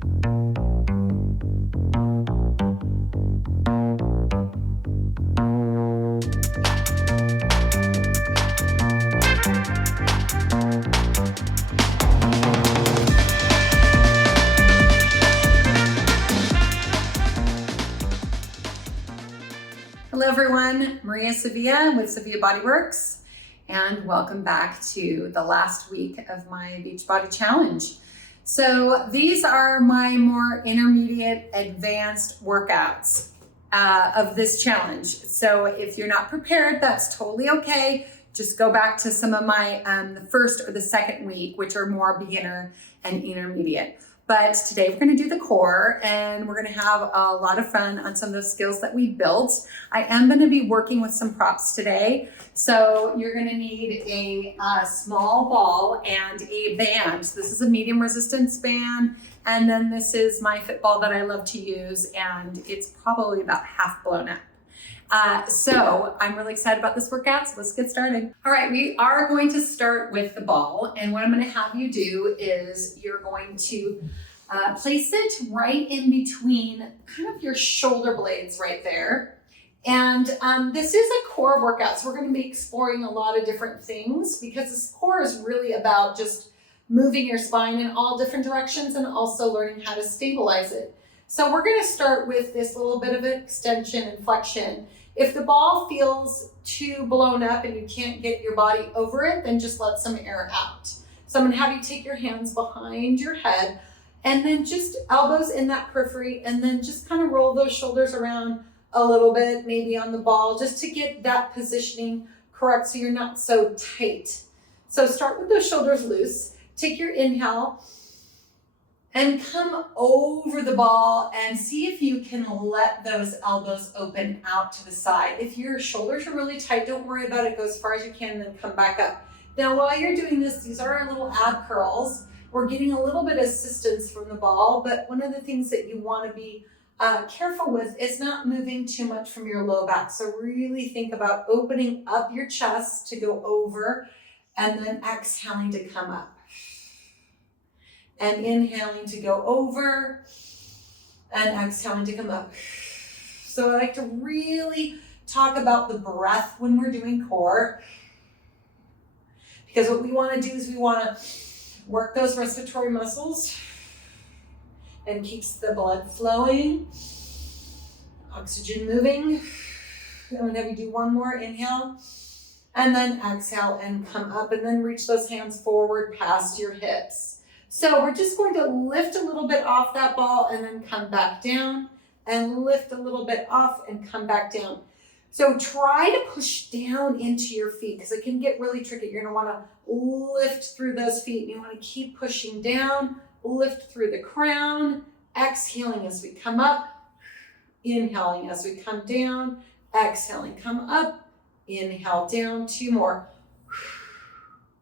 Hello everyone, Maria Sevilla with Sevilla Bodyworks, and welcome back to the last week of my Beachbody Challenge. So these are my more intermediate advanced workouts of this challenge. So if you're not prepared, that's totally okay. Just go back to some of my the first or the second week, which are more beginner and intermediate. But today we're going to do the core and we're going to have a lot of fun on some of the skills that we built. I am going to be working with some props today. So you're going to need a small ball and a band. So this is a medium resistance band. And then this is my fit ball that I love to use. And it's probably about half blown up. So I'm really excited about this workout, so let's get started. All right, we are going to start with the ball, and what I'm going to have you do is you're going to place it right in between kind of your shoulder blades right there. And this is a core workout, so we're going to be exploring a lot of different things because this core is really about just moving your spine in all different directions and also learning how to stabilize it. So we're going to start with this little bit of extension and flexion. If the ball feels too blown up and you can't get your body over it, then just let some air out. So I'm going to have you take your hands behind your head and then just elbows in that periphery and then just kind of roll those shoulders around a little bit, maybe on the ball, just to get that positioning correct so you're not so tight. So start with those shoulders loose. Take your inhale and come over the ball and see if you can let those elbows open out to the side. If your shoulders are really tight, don't worry about it. Go as far as you can and then come back up. Now, while you're doing this, these are our little ab curls. We're getting a little bit of assistance from the ball, but one of the things that you want to be careful with is not moving too much from your low back. So really think about opening up your chest to go over and then exhaling to come up. And inhaling to go over and exhaling to come up. So I like to really talk about the breath when we're doing core, because what we want to do is we want to work those respiratory muscles and keeps the blood flowing, oxygen moving. I'm going to have you do one more inhale and then exhale and come up and then reach those hands forward past your hips. So we're just going to lift a little bit off that ball and then come back down and lift a little bit off and come back down. So try to push down into your feet because it can get really tricky. You're going to want to lift through those feet. You want to keep pushing down, lift through the crown, exhaling as we come up, inhaling as we come down, exhaling, come up, inhale down, two more.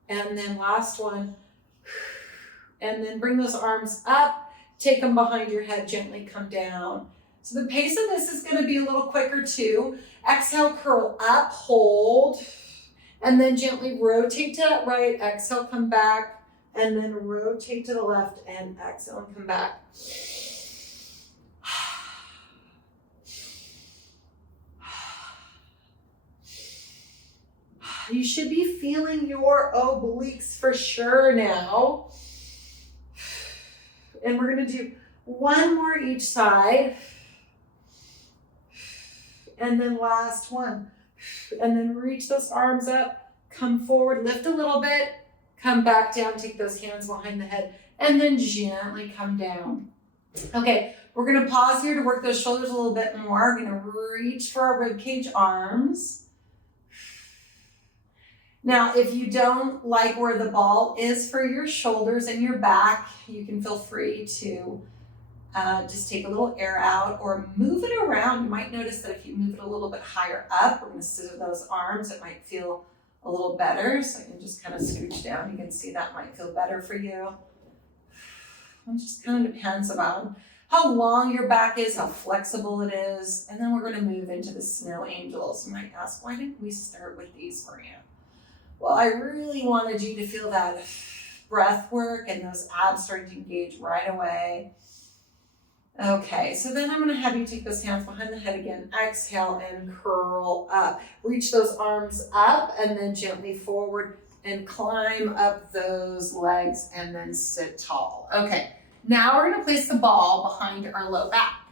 And then last one. And then bring those arms up, take them behind your head, gently come down. So the pace of this is going to be a little quicker too. Exhale, curl up, hold, and then gently rotate to that right, exhale, come back, and then rotate to the left and exhale and come back. You should be feeling your obliques for sure now. And we're going to do one more each side. And then last one. And then reach those arms up, come forward, lift a little bit, come back down, take those hands behind the head, and then gently come down. Okay, we're going to pause here to work those shoulders a little bit more. We're going to reach for our ribcage arms. Now, if you don't like where the ball is for your shoulders and your back, you can feel free to just take a little air out or move it around. You might notice that if you move it a little bit higher up, we're going to scissor those arms. It might feel a little better. So I can just kind of scooch down. You can see that might feel better for you. It just kind of depends about how long your back is, how flexible it is. And then we're going to move into the snow angels. You might ask, why didn't we start with these for you? Well, I really wanted you to feel that breath work and those abs starting to engage right away. Okay, so then I'm going to have you take those hands behind the head again. Exhale and curl up. Reach those arms up and then gently forward and climb up those legs and then sit tall. Okay, now we're going to place the ball behind our low back.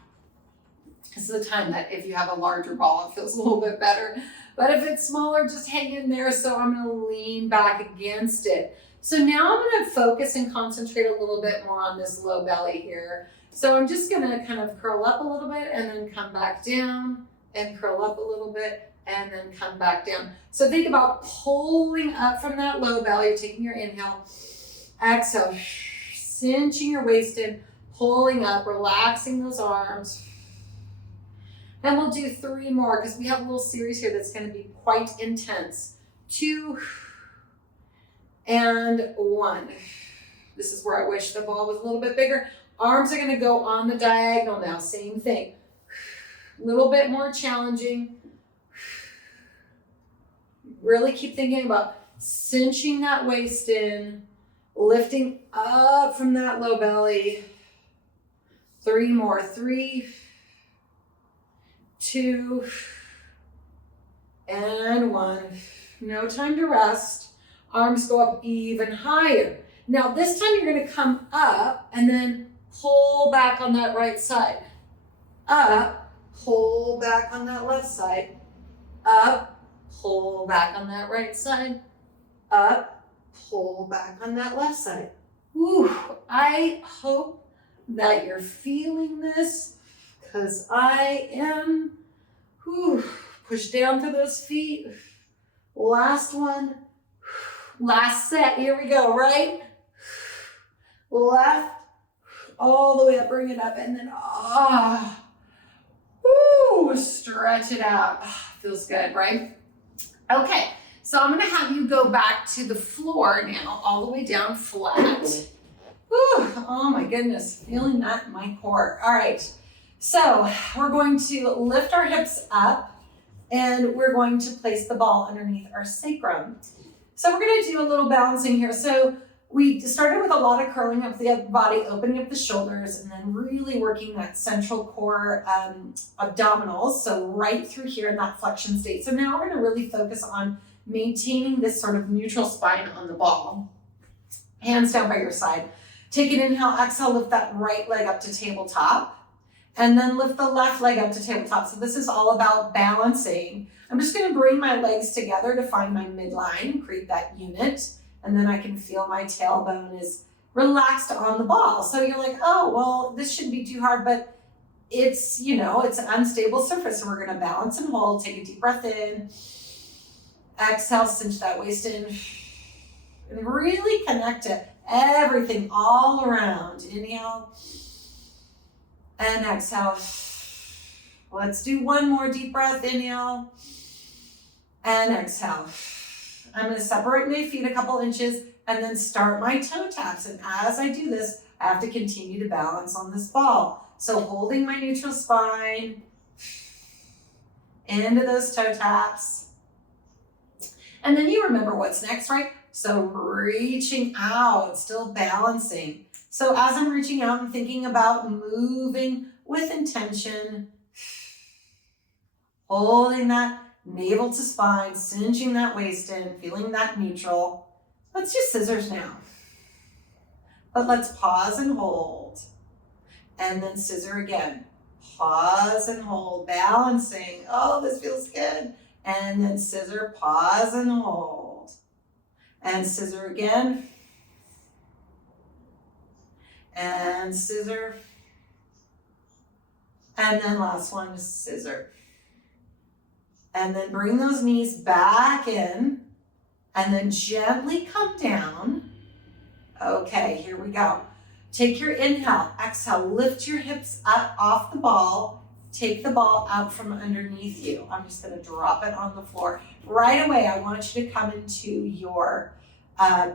This is a time that if you have a larger ball, it feels a little bit better. But if it's smaller, just hang in there. So I'm going to lean back against it. So now I'm going to focus and concentrate a little bit more on this low belly here. So I'm just going to kind of curl up a little bit and then come back down and curl up a little bit and then come back down. So think about pulling up from that low belly, taking your inhale, exhale, cinching your waist in, pulling up, relaxing those arms. And we'll do 3 more because we have a little series here that's going to be quite intense. 2 and 1. This is where I wish the ball was a little bit bigger. Arms are going to go on the diagonal now. Same thing. A little bit more challenging. Really keep thinking about cinching that waist in, lifting up from that low belly. 3 more. 3, 2, and 1. No time to rest. Arms go up even higher. Now this time you're going to come up and then pull back on that right side. Up, pull back on that left side. Up, pull back on that right side. Up, pull back on that left side. Whew. I hope that you're feeling this because I am. Whew. Push down through those feet. Last one. Last set. Here we go. Right? Left. All the way up. Bring it up. And then, stretch it out. Feels good, right? Okay. So I'm going to have you go back to the floor now, all the way down flat. Whew. Oh my goodness. Feeling that in my core. All right. So we're going to lift our hips up and we're going to place the ball underneath our sacrum. So we're going to do a little balancing here. So we started with a lot of curling up the upper body, opening up the shoulders, and then really working that central core abdominals. So right through here in that flexion state. So now we're going to really focus on maintaining this sort of neutral spine on the ball. Hands down by your side. Take an inhale, exhale, lift that right leg up to tabletop. And then lift the left leg up to tabletop. So this is all about balancing. I'm just going to bring my legs together to find my midline, create that unit. And then I can feel my tailbone is relaxed on the ball. So you're like, oh, well, this shouldn't be too hard, but it's, it's an unstable surface. So we're going to balance and hold. Take a deep breath in. Exhale, cinch that waist in. And really connect to everything all around. Inhale. And exhale. Let's do 1 more deep breath. Inhale. And exhale. I'm going to separate my feet a couple inches and then start my toe taps. And as I do this, I have to continue to balance on this ball. So holding my neutral spine into those toe taps. And then you remember what's next, right? So reaching out, still balancing. So as I'm reaching out, I'm thinking about moving with intention, holding that navel to spine, cinching that waist in, feeling that neutral. Let's do scissors now. But let's pause and hold. And then scissor again. Pause and hold, balancing. Oh, this feels good. And then scissor, pause and hold. And scissor again. And scissor. And then last one, scissor. And then bring those knees back in. And then gently come down. Okay, here we go. Take your inhale, exhale, lift your hips up off the ball. Take the ball out from underneath you. I'm just gonna drop it on the floor. Right away, I want you to come into your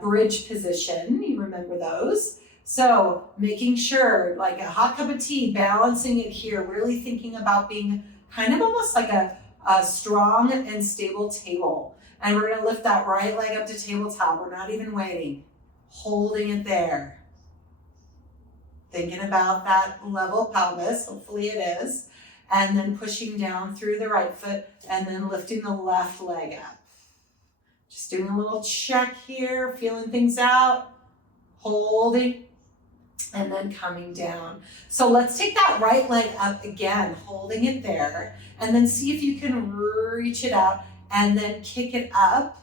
bridge position. You remember those? So making sure, like a hot cup of tea, balancing it here, really thinking about being kind of almost like a strong and stable table. And we're gonna lift that right leg up to tabletop. We're not even waiting. Holding it there. Thinking about that level pelvis, hopefully it is. And then pushing down through the right foot and then lifting the left leg up. Just doing a little check here, feeling things out, holding, and then coming down. So let's take that right leg up again, holding it there, and then see if you can reach it out and then kick it up,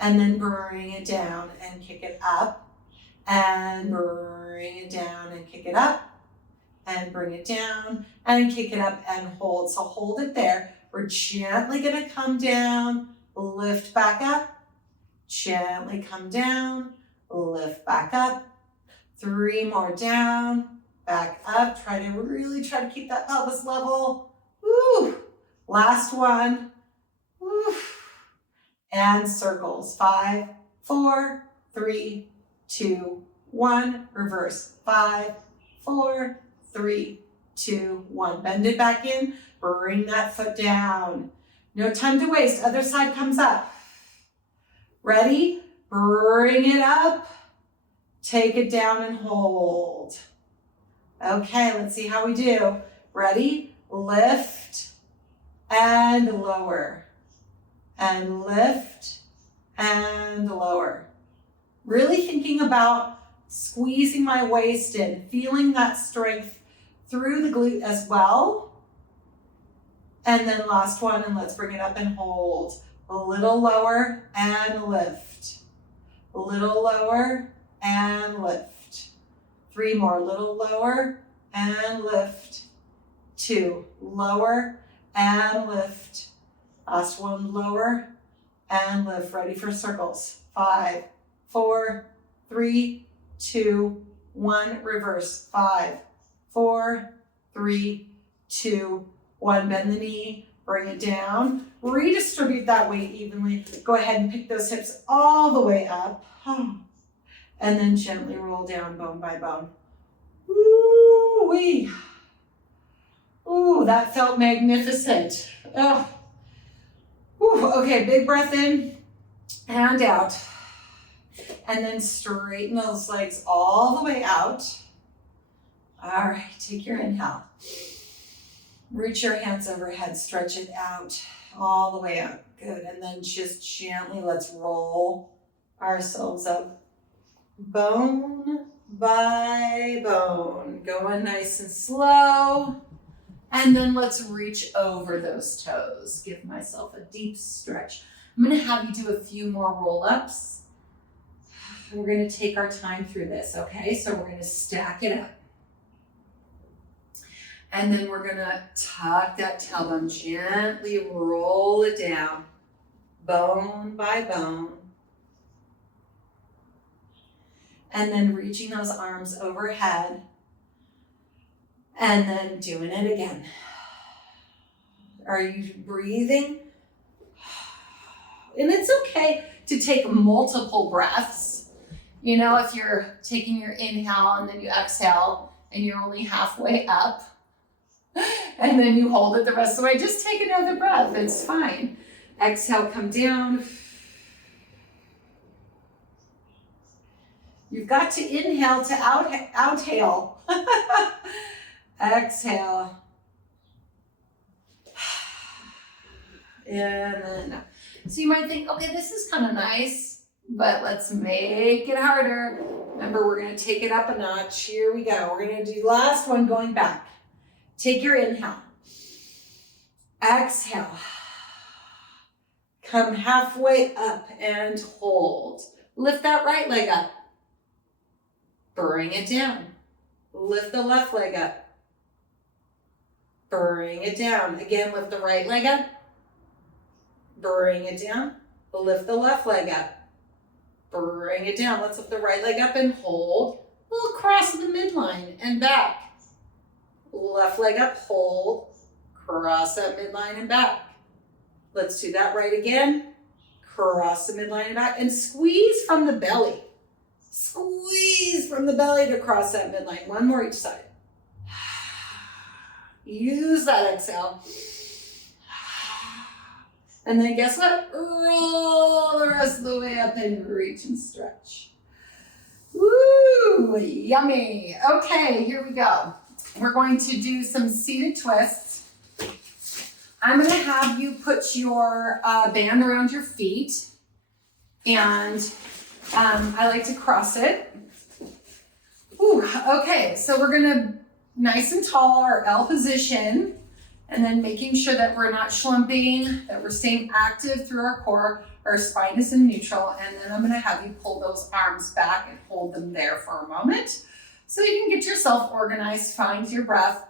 and then bring it down and kick it up, and bring it down and kick it up, and bring it down and kick it up and hold. So hold it there. We're gently gonna come down, lift back up, gently come down, lift back up. 3 more down, back up. Try to keep that pelvis level. Woo. Last one. Woo. And circles. 5, 4, 3, 2, 1. Reverse. 5, 4, 3, 2, 1. Bend it back in. Bring that foot down. No time to waste. Other side comes up. Ready? Bring it up. Take it down and hold. Okay, let's see how we do. Ready? Lift and lower. And lift and lower. Really thinking about squeezing my waist in, feeling that strength through the glute as well. And then last one, and let's bring it up and hold. A little lower and lift. A little lower and lift. 3 more, little lower and lift. 2, lower and lift. Last one, lower and lift. Ready for circles. 5, 4, 3, 2, 1. Reverse. 5, 4, 3, 2, 1. Bend the knee, bring it down. Redistribute that weight evenly. Go ahead and pick those hips all the way up. And then gently roll down bone by bone. Ooh-wee. Ooh, that felt magnificent. Oh. Ooh, okay, big breath in and out. And then straighten those legs all the way out. All right, take your inhale. Reach your hands overhead, stretch it out all the way up. Good, and then just gently let's roll ourselves up. Bone by bone, going nice and slow. And then let's reach over those toes. Give myself a deep stretch. I'm gonna have you do a few more roll-ups. We're gonna take our time through this, okay? So we're gonna stack it up. And then we're gonna tuck that tailbone, gently roll it down, bone by bone. And then reaching those arms overhead. And then doing it again. Are you breathing? And it's okay to take multiple breaths. You know, if you're taking your inhale and then you exhale and you're only halfway up and then you hold it the rest of the way, just take another breath. It's fine. Exhale, come down. You've got to inhale to outhale. Exhale. And then, so you might think, okay, this is kind of nice, but let's make it harder. Remember, we're going to take it up a notch. Here we go. We're going to do the last one going back. Take your inhale. Exhale. Come halfway up and hold. Lift that right leg up. Bring it down. Lift the left leg up. Bring it down. Again, lift the right leg up. Bring it down. Lift the left leg up. Bring it down. Let's lift the right leg up and hold. A little cross the midline and back. Left leg up, hold. Cross that midline and back. Let's do that right again. Cross the midline and back. And squeeze from the belly. Squeeze from the belly to cross that midline. One more each side. Use that exhale. And then guess what? Roll the rest of the way up and reach and stretch. Woo, yummy. Okay, here we go. We're going to do some seated twists. I'm going to have you put your band around your feet, and I like to cross it. Ooh, okay, so we're going to nice and tall, our L position, and then making sure that we're not slumping, that we're staying active through our core. Our spine is in neutral, and then I'm going to have you pull those arms back and hold them there for a moment so you can get yourself organized, find your breath.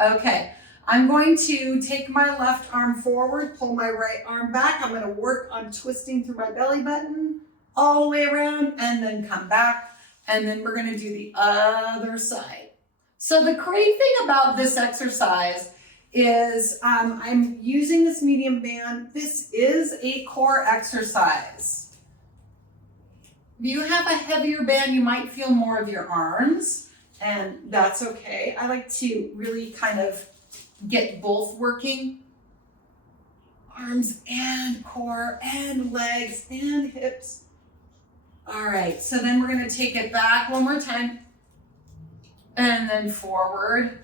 Okay, I'm going to take my left arm forward, pull my right arm back. I'm going to work on twisting through my belly button all the way around and then come back. And then we're going to do the other side. So the great thing about this exercise is I'm using this medium band. This is a core exercise. If you have a heavier band, you might feel more of your arms, and that's okay. I like to really kind of get both working. Arms and core and legs and hips. All right, so then we're going to take it back one more time, and then forward,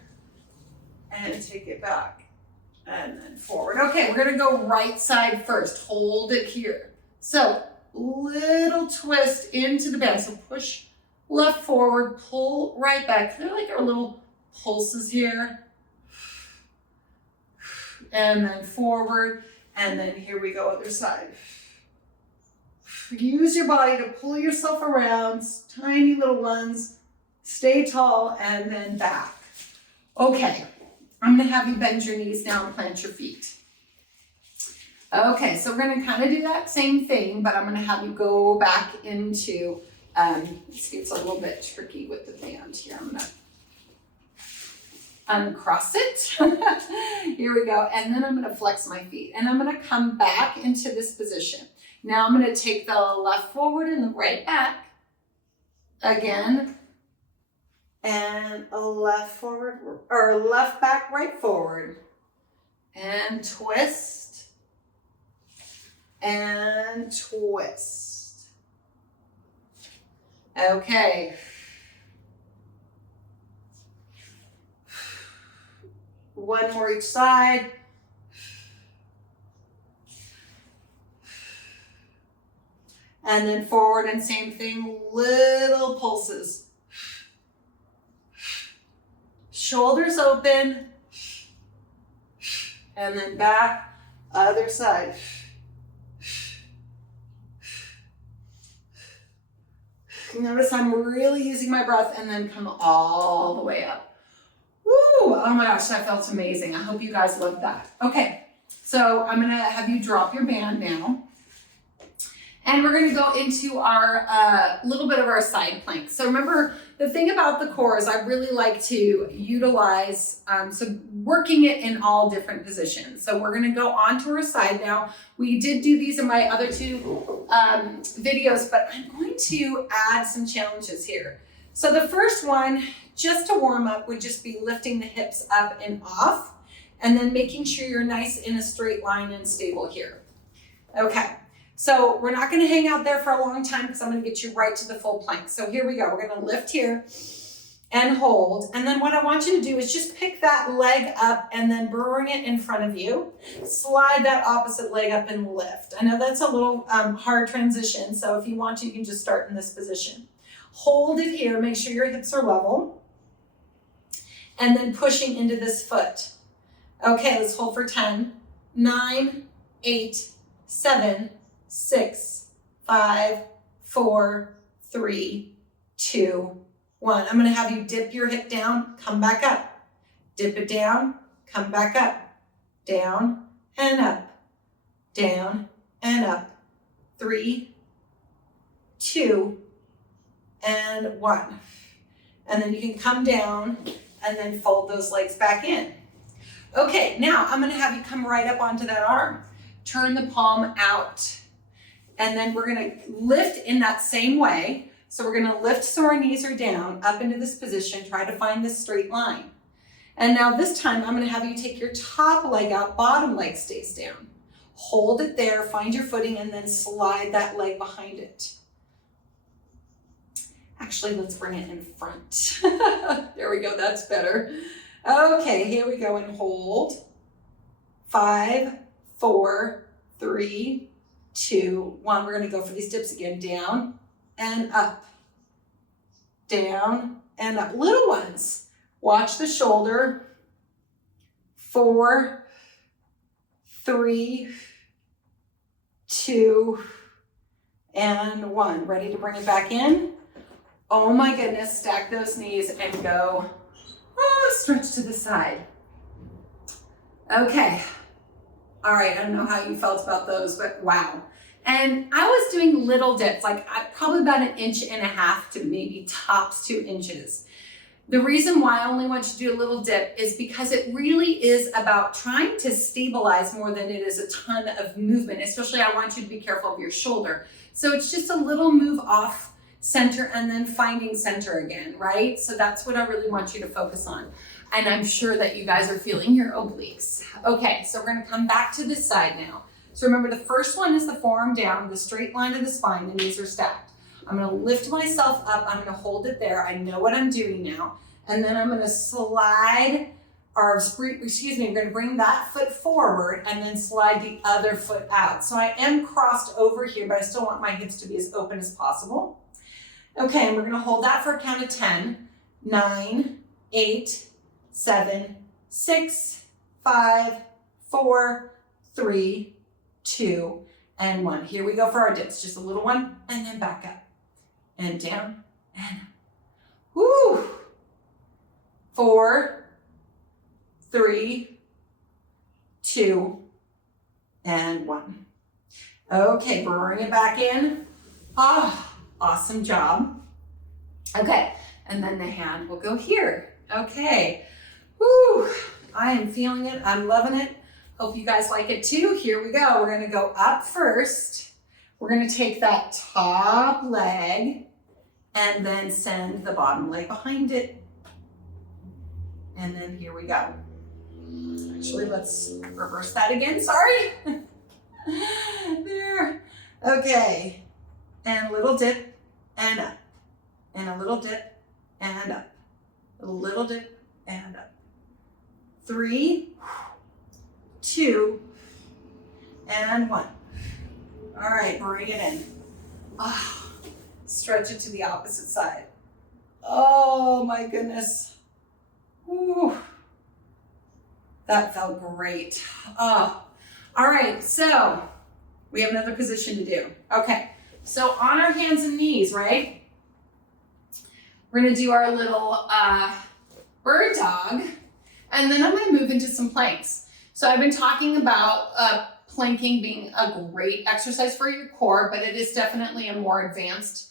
and take it back, and then forward. Okay, we're going to go right side first. Hold it here. So little twist into the band. So push left forward, pull right back. They're like our little pulses here. And then forward, and then here we go, other side. Use your body to pull yourself around, tiny little ones. Stay tall, and then back. Okay, I'm going to have you bend your knees now and plant your feet. Okay, so we're going to kind of do that same thing, but I'm going to have you go back into, this gets a little bit tricky with the band here. I'm going to uncross it. Here we go. And then I'm going to flex my feet, and I'm going to come back into this position. Now I'm going to take the left forward and the right back again, and a left forward, or left back, right forward, and twist, and twist. Okay. One more each side. And then forward, and same thing, little pulses. Shoulders open, and then back, other side. Notice I'm really using my breath, and then come all the way up. Woo! Oh my gosh, that felt amazing. I hope you guys loved that. Okay, so I'm gonna have you drop your band now. And we're going to go into our little bit of our side plank. So remember, the thing about the core is I really like to utilize, so working it in all different positions. So we're going to go onto our side now. We did do these in my other two videos, but I'm going to add some challenges here. So the first one, just to warm up, would just be lifting the hips up and off, and then making sure you're nice in a straight line and stable here. Okay. So we're not going to hang out there for a long time because I'm going to get you right to the full plank. So here we go. We're going to lift here and hold. And then what I want you to do is just pick that leg up and then bring it in front of you. Slide that opposite leg up and lift. I know that's a little hard transition. So if you want to, you can just start in this position. Hold it here. Make sure your hips are level. And then pushing into this foot. Okay, let's hold for 10, 9, 8, 7, 6, 5, 4, 3, 2, 1. I'm going to have you dip your hip down, come back up. Dip it down, come back up. Down and up. Down and up. 3, 2, and 1. And then you can come down and then fold those legs back in. Okay, now I'm going to have you come right up onto that arm. Turn the palm out. And then we're going to lift in that same way. So we're going to lift so our knees are down, up into this position, try to find this straight line. And now this time I'm going to have you take your top leg out, bottom leg stays down. Hold it there, find your footing, and then slide that leg behind it. Actually, let's bring it in front. There we go, that's better. Okay, here we go, and hold. 5, 4, 3, 2, 1. We're gonna go for these dips again. Down and up. Down and up. Little ones, watch the shoulder. 4, 3, 2, and 1. Ready to bring it back in? Oh my goodness, stack those knees and go. Stretch to the side. Okay. All right, I don't know how you felt about those, but wow. And I was doing little dips, like probably about 1.5 inches to maybe tops 2 inches. The reason why I only want you to do a little dip is because it really is about trying to stabilize more than it is a ton of movement. Especially I want you to be careful of your shoulder. So it's just a little move off center and then finding center again, right? So that's what I really want you to focus on. And I'm sure that you guys are feeling your obliques. Okay, so we're gonna come back to this side now. So remember, the first one is the forearm down, the straight line of the spine, the knees are stacked. I'm gonna lift myself up, I'm gonna hold it there. I know what I'm doing now. And then I'm gonna slide, we're gonna bring that foot forward and then slide the other foot out. So I am crossed over here, but I still want my hips to be as open as possible. Okay, and we're gonna hold that for a count of 10, 9, 8, 7, 6, 5, 4, 3, 2, and 1. Here we go for our dips. Just a little one, and then back up, and down, and up. Woo! 4, 3, 2, and 1. Okay, bring it back in. Awesome job. Okay, and then the hand will go here. Okay. Woo! I am feeling it. I'm loving it. Hope you guys like it too. Here we go. We're going to go up first. We're going to take that top leg and then send the bottom leg behind it. And then here we go. Actually, let's reverse that again. Sorry. There. Okay. And a little dip and up. And a little dip and up. A little dip and up. 3, 2, and 1. All right, bring it in. Stretch it to the opposite side. Oh my goodness. Whew. That felt great. All right, so we have another position to do. Okay, so on our hands and knees, right? We're gonna do our little bird dog, and then I'm gonna move into some planks. So I've been talking about planking being a great exercise for your core, but it is definitely a more advanced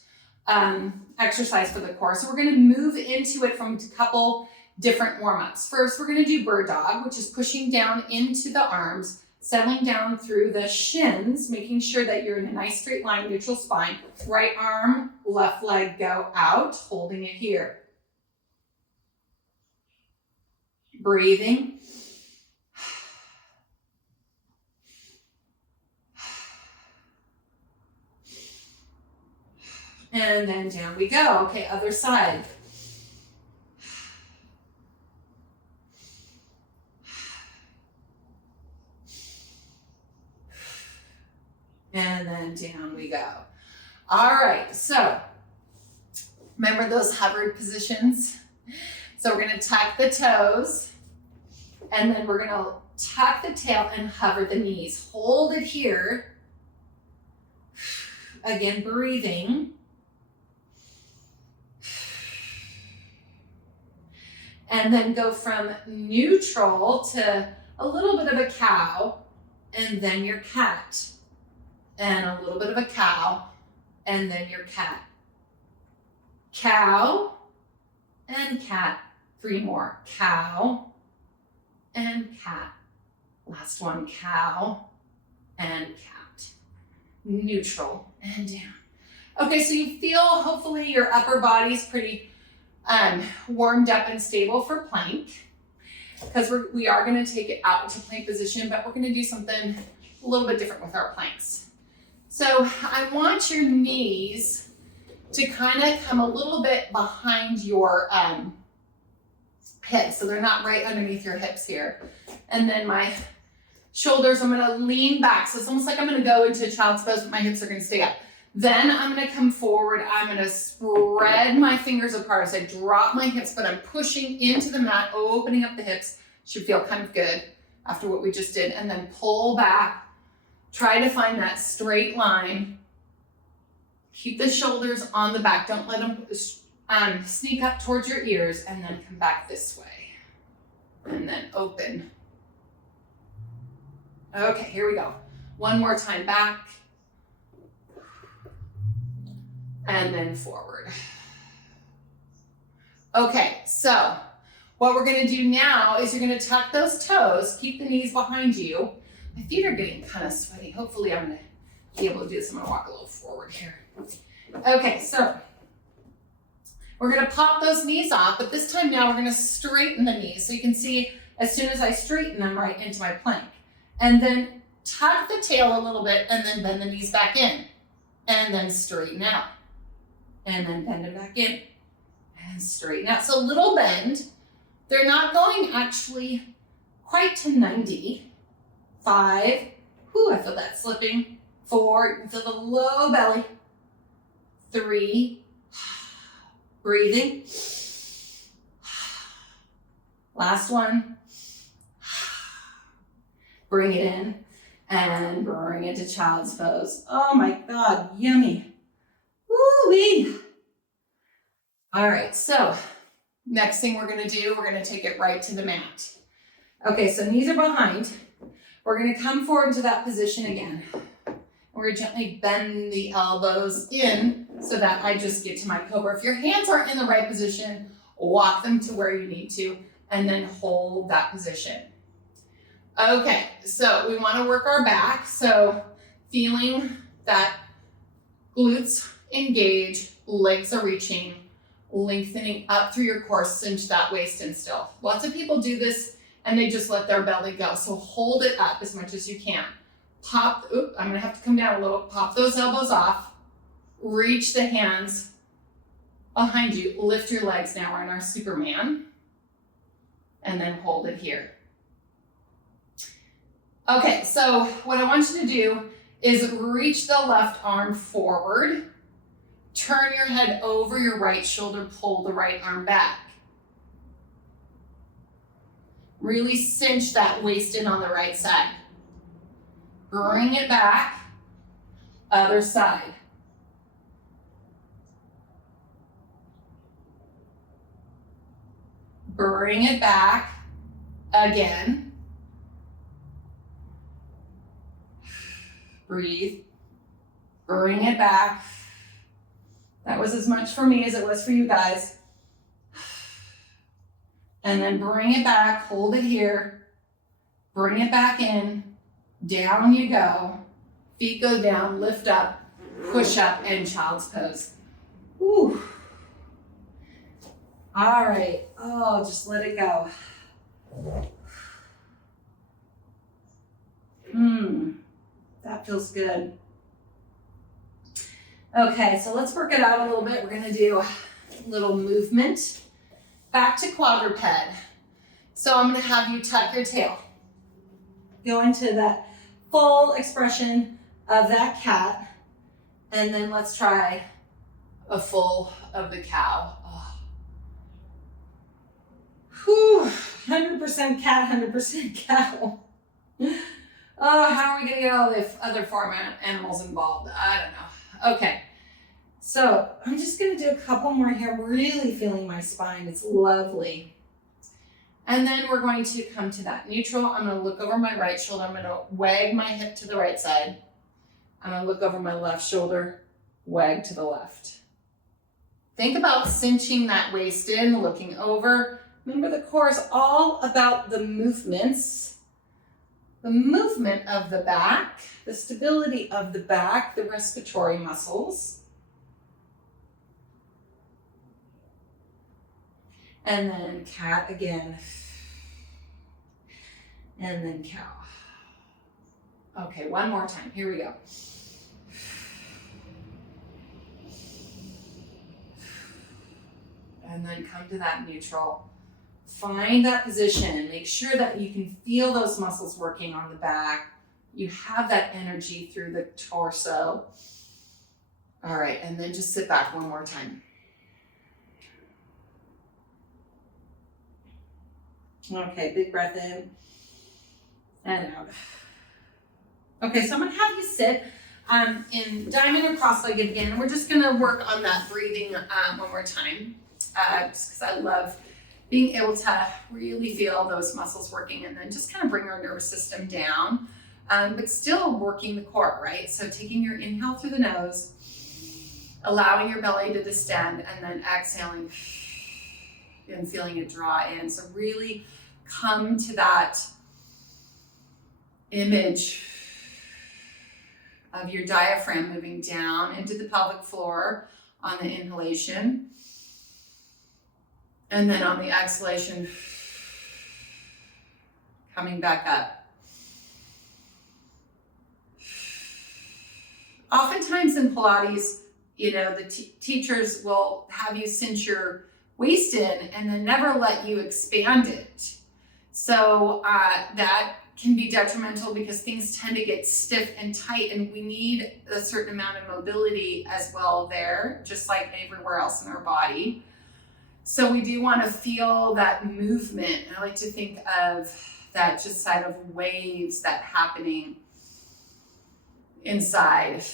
exercise for the core. So we're gonna move into it from a couple different warm-ups. First, we're gonna do bird dog, which is pushing down into the arms, settling down through the shins, making sure that you're in a nice straight line, neutral spine. Right arm, left leg go out, holding it here. Breathing. And then down we go. Okay, other side. And then down we go. All right, so remember those hovered positions? So we're gonna tuck the toes, and then we're gonna tuck the tail and hover the knees. Hold it here. Again, breathing. And then go from neutral to a little bit of a cow, and then your cat. And a little bit of a cow, and then your cat. Cow and cat. 3 more. Cow and cat. Last one, cow and cat. Neutral and down. Okay, so you feel hopefully your upper body's pretty warmed up and stable for plank, because we are going to take it out into plank position, but we're going to do something a a little bit different with our planks. So I want your knees to kind of come a little bit behind your hips. So they're not right underneath your hips here. And then my shoulders, I'm gonna lean back. So it's almost like I'm gonna go into child's pose, but my hips are gonna stay up. Then I'm gonna come forward. I'm gonna spread my fingers apart as I drop my hips, but I'm pushing into the mat, opening up the hips. Should feel kind of good after what we just did. And then pull back. Try to find that straight line. Keep the shoulders on the back. Don't let them sneak up towards your ears, and then come back this way. And then open. Okay, here we go. One more time back. And then forward. Okay, so what we're gonna do now is you're gonna tuck those toes, keep the knees behind you. My feet are getting kind of sweaty. Hopefully I'm gonna be able to do this. I'm gonna walk a little forward here. Okay, so we're gonna pop those knees off, but this time now we're gonna straighten the knees. So you can see as soon as I straighten them right into my plank. And then tuck the tail a little bit and then bend the knees back in. And then straighten out. And then bend it back in. And straighten out. So a little bend. They're not going actually quite to 90. 5. Whew, I feel that slipping. 4. You can feel the low belly. 3. Breathing. Last one. Bring it in and bring it to child's pose. Oh my God, yummy. Woo-wee. All right, so next thing we're gonna do, we're gonna take it right to the mat. Okay, so knees are behind. We're gonna come forward to that position again. We're gonna gently bend the elbows in so that I just get to my cobra. If your hands aren't in the right position, walk them to where you need to, and then hold that position. Okay, so we wanna work our back. So feeling that glutes engage, legs are reaching, lengthening up through your core, cinch that waist in still. Lots of people do this and they just let their belly go. So hold it up as much as you can. Pop, I'm gonna have to come down a little. Pop those elbows off. Reach the hands behind you. Lift your legs now. We're in our Superman. And then hold it here. Okay, so what I want you to do is reach the left arm forward. Turn your head over your right shoulder. Pull the right arm back. Really cinch that waist in on the right side. Bring it back. Other side. Bring it back again. Breathe. Bring it back. That was as much for me as it was for you guys. And then bring it back. Hold it here. Bring it back in. Down you go. Feet go down. Lift up. Push up and child's pose. Whew. All right. Oh, just let it go. That feels good. Okay, so let's work it out a little bit. We're gonna do a little movement. Back to quadruped. So I'm gonna have you tuck your tail. Go into that full expression of that cat. And then let's try a full of the cow. Oh. Whew, 100% cat, 100% cow. Oh, how are we gonna get all the other farm animals involved? I don't know. Okay, so I'm just gonna do a couple more here. I'm really feeling my spine, it's lovely. And then we're going to come to that neutral. I'm gonna look over my right shoulder. I'm gonna wag my hip to the right side. I'm gonna look over my left shoulder, wag to the left. Think about cinching that waist in, looking over. Remember, the core is all about the movements. The movement of the back, the stability of the back, the respiratory muscles. And then cat again. And then cow. Okay, one more time. Here we go. And then come to that neutral. Find that position. Make sure that you can feel those muscles working on the back. You have that energy through the torso. All right, and then just sit back one more time. Okay, big breath in and out. Okay, so I'm gonna have you sit in diamond or cross-legged again. We're just gonna work on that breathing one more time, just because I love being able to really feel those muscles working, and then just kind of bring our nervous system down, but still working the core, right? So taking your inhale through the nose, allowing your belly to distend, and then exhaling and feeling it draw in. So really come to that image of your diaphragm moving down into the pelvic floor on the inhalation. And then on the exhalation, coming back up. Oftentimes in Pilates, the teachers will have you cinch your waist in and then never let you expand it. So that can be detrimental because things tend to get stiff and tight, and we need a certain amount of mobility as well there, just like everywhere else in our body. So we do want to feel that movement. I like to think of that just side of waves that happening inside.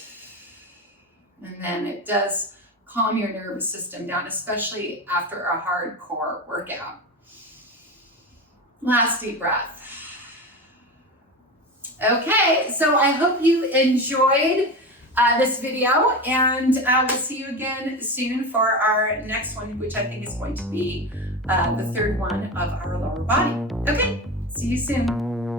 And then it does calm your nervous system down, especially after a hardcore workout. Last deep breath. Okay, so I hope you enjoyed this video, and I will see you again soon for our next one, which I think is going to be the third one of our lower body. Okay, see you soon.